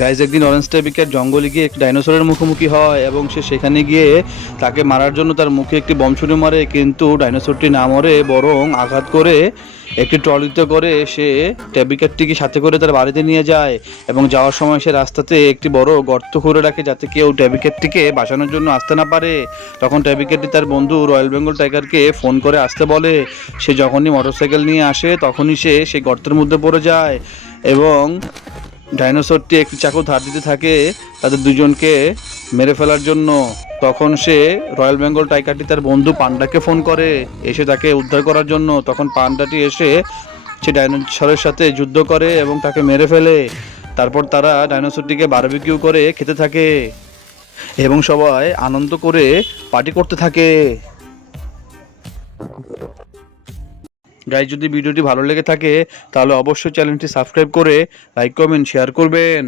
Guys একদিন orange টেপি cat জঙ্গলে গিয়ে একটি ডাইনোসরের মুখোমুখি হয় এবং সে সেখানে গিয়ে তাকে মারার জন্য তার মুখে একটি বম ছুড়ে মারে, কিন্তু ডাইনোসরটি না মরে বরং আঘাত করে একটি ট্রলিতে করে সে টেপি ক্যাটটিকে সাথে করে তার বাড়িতে নিয়ে যায় এবং যাওয়ার সময় সে রাস্তাতে একটি বড় গর্ত করে রাখে যাতে কেউ টেপি ক্যাটটিকে বাঁচানোর জন্য আসতে না পারে। তখন টেপি ক্যাটটি তার বন্ধু রয়্যাল বেঙ্গল টাইগারকে ফোন করে আসতে বলে। সে যখনই মোটরসাইকেল নিয়ে আসে তখনই সে সেই গর্তের মধ্যে পড়ে যায় এবং ডাইনোসরটি একটি চাকু ধার দিতে থাকে তাদের দুজনকে মেরে ফেলার জন্য। তখন সে রয়্যাল বেঙ্গল টাইগারটি তার বন্ধু পান্ডাকে ফোন করে এসে তাকে উদ্ধার করার জন্য। তখন পান্ডাটি এসে সে ডাইনোসরের সাথে যুদ্ধ করে এবং তাকে মেরে ফেলে। তারপর তারা ডাইনোসরটিকে বারবিকিউ করে খেতে থাকে এবং সবাই আনন্দ করে পার্টি করতে থাকে। গাইজ, যদি ভিডিওটি ভালো লেগে থাকে তাহলে অবশ্যই চ্যানেলটি সাবস্ক্রাইব করে লাইক কমেন্ট শেয়ার করবেন।